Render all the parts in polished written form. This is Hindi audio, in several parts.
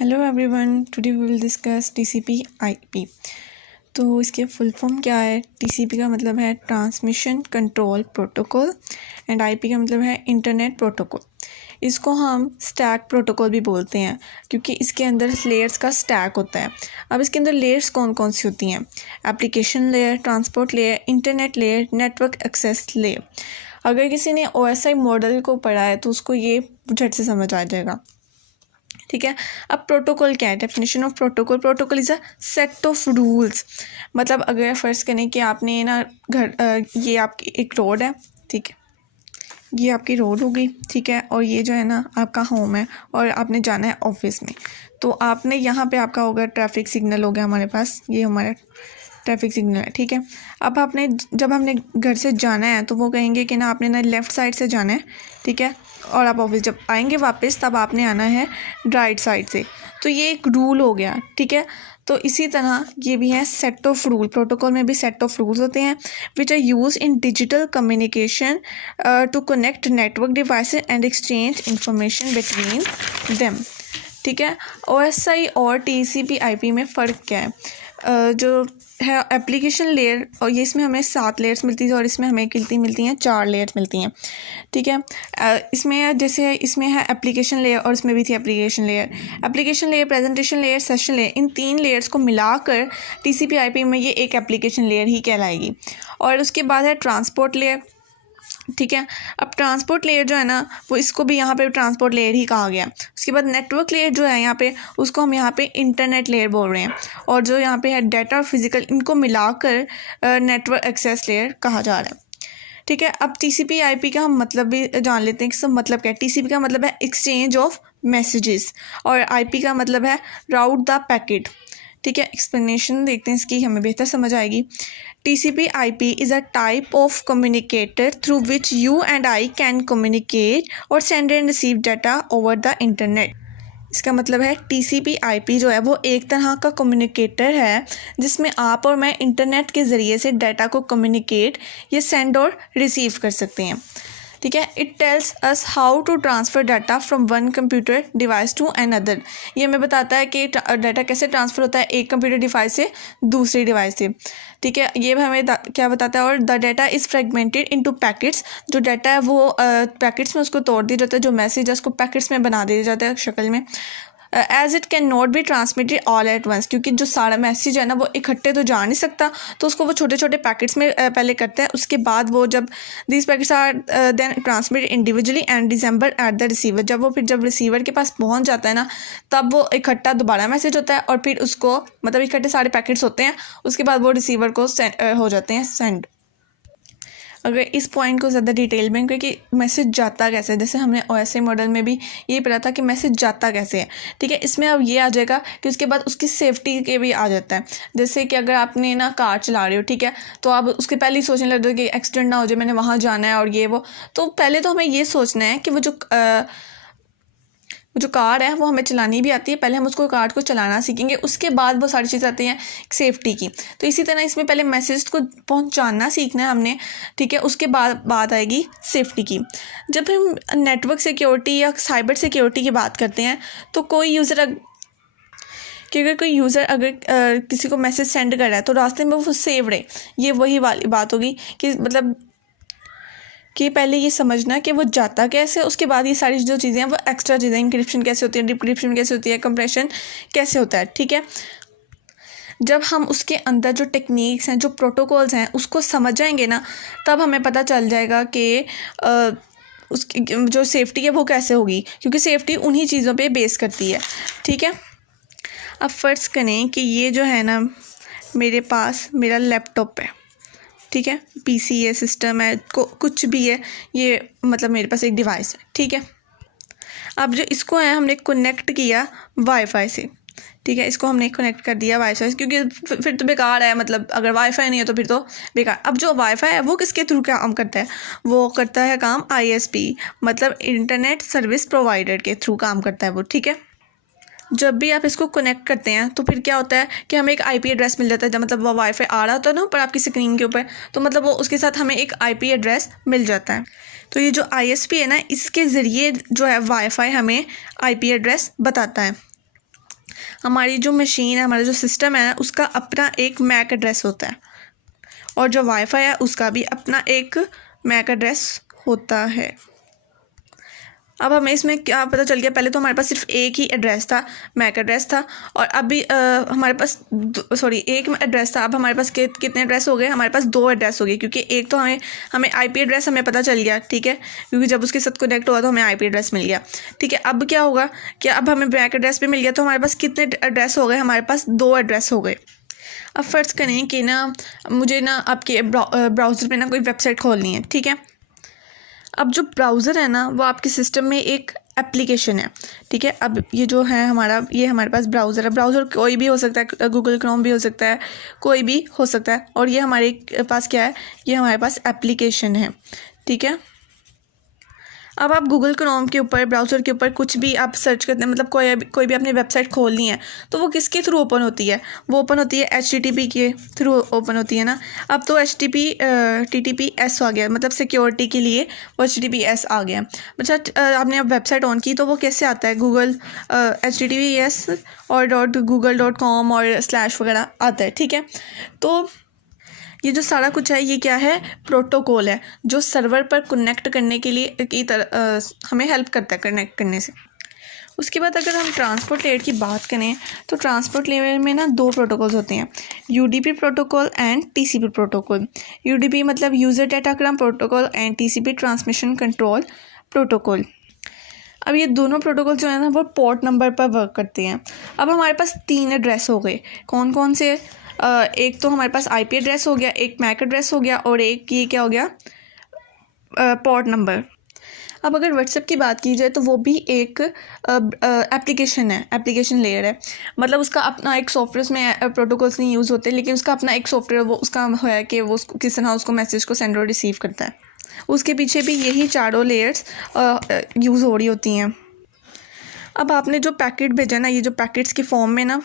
Hello everyone, today we will discuss TCP IP. तो इसके फुल फॉर्म क्या है? टीसीपी का मतलब है transmission control protocol and IP का मतलब है इंटरनेट प्रोटोकॉल। इसको हम स्टैक प्रोटोकॉल भी बोलते हैं क्योंकि इसके अंदर लेयर्स का स्टैक होता है। अब इसके अंदर लेयर्स कौन कौन सी होती हैं? Application layer, transport layer, internet layer, network access layer. अगर किसी ने ओएसआई मॉडल को पढ़ा है तो उसको ये झट से समझ आ जाएगा। ठीक है। अब प्रोटोकॉल क्या है? Definition of protocol, protocol is a set of rules. मतलब अगर फर्स्ट करें कि आपने ना ये आपकी एक रोड है, ठीक है, ये आपकी रोड हो गई, ठीक है, और ये जो है ना आपका होम है और आपने जाना है ऑफिस में। तो आपने यहाँ पे आपका होगा ट्रैफिक सिग्नल हो गया हमारे पास, ये हमारा ट्रैफिक सिग्नल है, ठीक है। अब आपने जब हमने घर से जाना है तो वो कहेंगे कि ना आपने ना लेफ़्ट साइड से जाना है, ठीक है, और आप ऑफिस जब आएंगे वापस तब आपने आना है राइट साइड से। तो ये एक रूल हो गया, ठीक है। तो इसी तरह ये भी है सेट ऑफ रूल। प्रोटोकॉल में भी सेट ऑफ रूल्स होते हैं which are use in digital communication to connect network devices and exchange information between them. ठीक है। ओएसआई और टीसीपी आईपी में फ़र्क क्या है? जो है एप्लीकेशन लेयर, और ये इसमें हमें 7 लेयर्स मिलती है और इसमें हमें कितनी मिलती हैं? 4 लेयर्स मिलती हैं, ठीक है। इसमें जैसे इसमें है एप्लीकेशन लेयर और इसमें भी थी application layer. Application layer, presentation layer, session layer, इन 3 लेयर्स को मिलाकर टीसीपी आईपी में ये एक एप्लीकेशन लेयर ही कहलाएगी। और उसके बाद है ट्रांसपोर्ट लेयर, ठीक है। अब ट्रांसपोर्ट लेयर जो है ना वो इसको भी यहाँ पे ट्रांसपोर्ट लेयर ही कहा गया। उसके बाद नेटवर्क लेयर जो है यहाँ पे उसको हम यहाँ पे इंटरनेट लेयर बोल रहे हैं। और जो यहाँ पे है डाटा और फिजिकल, इनको मिलाकर नेटवर्क एक्सेस लेयर कहा जा रहा है, ठीक है। अब टीसीपी आईपी का हम मतलब भी जान लेते हैं कि सब मतलब क्या है। टीसीपी का मतलब है एक्सचेंज ऑफ मैसेजेस और आईपी का मतलब है राउट द पैकेट, ठीक है। एक्सप्लेनेशन देखते हैं इसकी, हमें बेहतर समझ आएगी। TCP/IP is a type of communicator through which you and I can communicate or send and receive data over the internet। इसका मतलब है TCP/IP जो है वो एक तरह का कम्युनिकेटर है जिसमें आप और मैं इंटरनेट के ज़रिए से डाटा को कम्युनिकेट या सेंड और रिसीव कर सकते हैं, ठीक है। It tells us how to transfer data from one computer device to another. ये हमें बताता है कि डाटा कैसे ट्रांसफ़र होता है एक कंप्यूटर डिवाइस से दूसरी डिवाइस से, ठीक है। ये हमें क्या बताता है? और the data is fragmented into packets. जो डाटा है वो पैकेट्स में उसको तोड़ दिया जाता है, जो मैसेज है उसको पैकेट्स में बना दिया जाता है शक्ल में। As it can not be transmitted all at once, क्योंकि जो सारा मैसेज है ना वो इकट्ठे तो जा नहीं सकता, तो उसको वो छोटे छोटे पैकेट्स में पहले करता है। उसके बाद वो जब these packets are then transmitted individually and December at the receiver, जब रिसीवर के पास पहुंच जाता है ना तब वो इकट्ठा दोबारा मैसेज होता है और फिर उसको मतलब इकट्ठे सारे पैकेट्स होते हैं, उसके बाद वो रिसीवर को हो जाते हैं सेंड। अगर इस पॉइंट को ज़्यादा डिटेल में, क्योंकि मैसेज जाता कैसे है, जैसे हमने ओएसआई मॉडल में भी ये पढ़ा था कि मैसेज जाता कैसे है, ठीक है। इसमें अब ये आ जाएगा कि उसके बाद उसकी सेफ्टी के भी आ जाता है। जैसे कि अगर आपने ना कार चला रहे हो, ठीक है, तो आप उसके पहले ही सोचने लग जाओ कि एक्सीडेंट ना हो जाए, मैंने वहाँ जाना है और ये वो। तो पहले तो हमें ये सोचना है कि वो जो कार है वो हमें चलानी भी आती है, पहले हम उसको कार को चलाना सीखेंगे, उसके बाद वो सारी चीज़ें आती हैं सेफ्टी की। तो इसी तरह इसमें पहले मैसेज को पहुंचाना सीखना है हमने, ठीक है, उसके बाद बात आएगी सेफ्टी की। जब हम नेटवर्क सिक्योरिटी या साइबर सिक्योरिटी की बात करते हैं तो कोई यूज़र अगर किसी को मैसेज सेंड कर रहा है तो रास्ते में वो सेव रहे, ये वही वाली बात होगी कि मतलब कि पहले ये समझना कि वो जाता कैसे, उसके बाद ये सारी जो चीज़ें हैं वो एक्स्ट्रा चीज़ें, इंक्रिप्शन कैसे होती है, डिक्रिप्शन कैसे होती है, कंप्रेशन कैसे होता है, ठीक है। जब हम उसके अंदर जो टेक्निक्स हैं, जो प्रोटोकॉल्स हैं उसको समझ जाएंगे ना, तब हमें पता चल जाएगा कि उसकी जो सेफ्टी है वो कैसे होगी, क्योंकि सेफ्टी उन्हीं चीज़ों पे बेस करती है, ठीक है। अब फ़र्ज़ करें कि ये जो है ना मेरे पास मेरा लैपटॉप है, ठीक है, पीसी है, सिस्टम है, कुछ भी है, ये मतलब मेरे पास एक डिवाइस है, ठीक है। अब जो इसको है हमने कनेक्ट किया वाईफाई से, ठीक है, इसको हमने कनेक्ट कर दिया वाईफाई से, क्योंकि फिर तो बेकार है, मतलब अगर वाईफाई नहीं है तो फिर तो बेकार। अब जो वाईफाई है वो किसके थ्रू काम करता है? वो करता है काम ISP, मतलब इंटरनेट सर्विस प्रोवाइडर के थ्रू काम करता है वो, ठीक है। जब भी आप इसको कनेक्ट करते हैं तो फिर क्या होता है कि हमें एक IP एड्रेस मिल जाता है। जब मतलब वो वाईफाई आ रहा होता है ना ऊपर आपकी स्क्रीन के ऊपर, तो मतलब वो उसके साथ हमें एक IP एड्रेस मिल जाता है। तो ये जो ISP है ना, इसके ज़रिए जो है वाईफाई हमें IP एड्रेस बताता है। हमारी जो मशीन है, हमारा जो सिस्टम है, उसका अपना एक मैक एड्रेस होता है, और जो वाईफाई है उसका भी अपना एक मैक एड्रेस होता है। अब हमें इसमें क्या पता चल गया, पहले तो हमारे पास सिर्फ एक ही एड्रेस था, मैक एड्रेस था, और अभी हमारे पास एक एड्रेस था, अब हमारे पास कितने एड्रेस हो गए, हमारे पास 2 एड्रेस हो गए, क्योंकि एक तो हमें आईपी एड्रेस हमें पता चल गया, ठीक है, क्योंकि जब उसके साथ कनेक्ट हुआ तो हमें आईपी एड्रेस मिल गया, ठीक है। अब क्या होगा कि अब हमें मैक एड्रेस भी मिल गया, तो हमारे पास कितने एड्रेस हो गए, हमारे पास 2 एड्रेस हो गए। अब फ़र्ज़ करें कि ना मुझे ना आपके ब्राउज़र पे ना कोई वेबसाइट खोलनी है, ठीक है। अब जो ब्राउज़र है ना वो आपके सिस्टम में एक एप्लीकेशन है, ठीक है। अब ये जो है ये हमारे पास ब्राउज़र है, ब्राउज़र कोई भी हो सकता है, गूगल क्रोम भी हो सकता है, कोई भी हो सकता है, और ये हमारे पास क्या है, ये हमारे पास एप्लीकेशन है, ठीक है। अब आप गूगल क्रोम के ऊपर, ब्राउज़र के ऊपर कुछ भी आप सर्च करते हैं, मतलब कोई भी अपनी वेबसाइट खोलनी है, तो वो किसके थ्रू ओपन होती है, वो ओपन होती है HTTP के थ्रू ओपन होती है ना। अब तो TTPS आ गया, मतलब सिक्योरिटी के लिए वो HTTPS आ गया। अच्छा, आपने अब वेबसाइट ऑन की तो वो कैसे आता है, गूगल HTTPS और .google.com और स्लैश वगैरह आता है, ठीक है। तो ये जो सारा कुछ है ये क्या है, प्रोटोकॉल है, जो सर्वर पर कनेक्ट करने के लिए हमें हेल्प करता है कनेक्ट करने से। उसके बाद अगर हम ट्रांसपोर्ट लेयर की बात करें तो ट्रांसपोर्ट लेयर में ना 2 प्रोटोकॉल्स होते हैं, UDP protocol and TCP protocol. UDP मतलब user datagram protocol and TCP transmission control protocol. अब ये दोनों प्रोटोकॉल जो है ना वो पोर्ट नंबर पर वर्क करते हैं। अब हमारे पास 3 एड्रेस हो गए, कौन कौन से, एक तो हमारे पास आईपी एड्रेस हो गया, एक मैक एड्रेस हो गया, और एक ये क्या हो गया, पोर्ट नंबर। अब अगर व्हाट्सएप की बात की जाए तो वो भी एक एप्लीकेशन है, एप्लीकेशन लेयर है, मतलब उसका अपना एक सॉफ्टवेयर, उसमें प्रोटोकॉल्स नहीं यूज़ होते, लेकिन उसका अपना एक सॉफ्टवेयर वो उसका है कि वो किस तरह उसको मैसेज को सेंड और रिसीव करता है। उसके पीछे भी यही चारों लेयर्स यूज़ हो रही होती हैं। अब आपने जो पैकेट भेजा ना, ये जो पैकेट्स के फॉर्म में ना,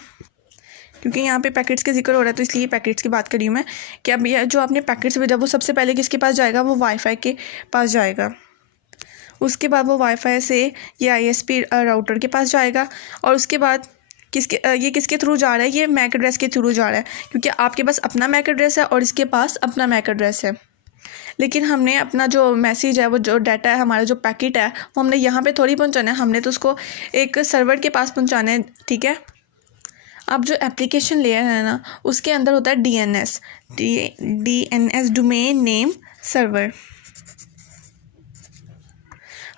क्योंकि यहाँ पे पैकेट्स का जिक्र हो रहा है तो इसलिए पैकेट्स की बात करी हूँ मैं, कि अब ये जो आपने पैकेट्स भेजा वो सबसे पहले किसके पास जाएगा, वो वाईफाई के पास जाएगा। उसके बाद वो वाईफाई से ये ISP राउटर के पास जाएगा, और उसके बाद ये किसके थ्रू जा रहा है, ये मैक एड्रेस के थ्रू जा रहा है, क्योंकि आपके पास अपना मैक एड्रेस है और इसके पास अपना मैक एड्रेस है। लेकिन हमने अपना जो मैसेज है, वो जो डाटा है, हमारा जो पैकेट है, वो हमने यहाँ पे थोड़ी पहुँचाना है, हमने तो उसको एक सर्वर के पास पहुँचाना है, ठीक है। अब जो एप्लीकेशन लेयर है ना उसके अंदर होता है DNS डोमेन नेम सर्वर।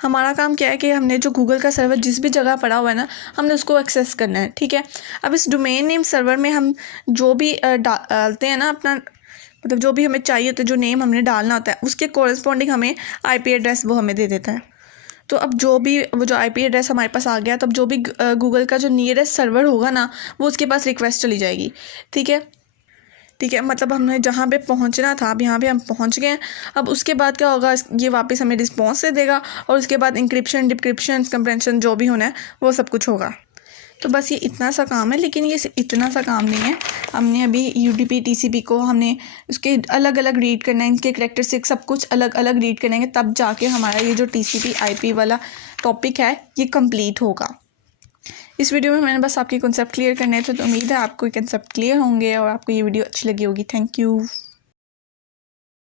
हमारा काम क्या है कि हमने जो गूगल का सर्वर जिस भी जगह पड़ा हुआ है ना, हमने उसको एक्सेस करना है, ठीक है। अब इस डोमेन नेम सर्वर में हम जो भी डालते हैं ना अपना, मतलब जो भी हमें चाहिए होता है, जो नेम हमने डालना होता है, उसके कोरस्पॉन्डिंग हमें IP एड्रेस वो हमें दे देता है। तो अब जो IP एड्रेस हमारे पास आ गया, तब जो भी गूगल का जो नियरेस्ट सर्वर होगा ना वो उसके पास रिक्वेस्ट चली जाएगी, ठीक है, ठीक है। मतलब हमने जहाँ पे पहुँचना था, अब यहाँ पे हम पहुँच गए हैं। अब उसके बाद क्या होगा, ये वापस हमें रिस्पॉन्स दे देगा, और उसके बाद इंक्रिप्शन, डिक्रिप्शन, कंप्रेंशन जो भी होना है वो सब कुछ होगा। तो बस ये इतना सा काम है, लेकिन ये इतना सा काम नहीं है। हमने अभी UDP TCP को हमने उसके अलग अलग रीड करना है, इनके करैक्टरिस्टिक सब कुछ अलग अलग रीड करेंगे, तब जाके हमारा ये जो TCP IP वाला टॉपिक है ये कंप्लीट होगा। इस वीडियो में मैंने बस आपके कॉन्सेप्ट क्लियर करने थे, तो उम्मीद है आपको ये कॉन्सेप्ट क्लियर होंगे और आपको ये वीडियो अच्छी लगी होगी। Thank you.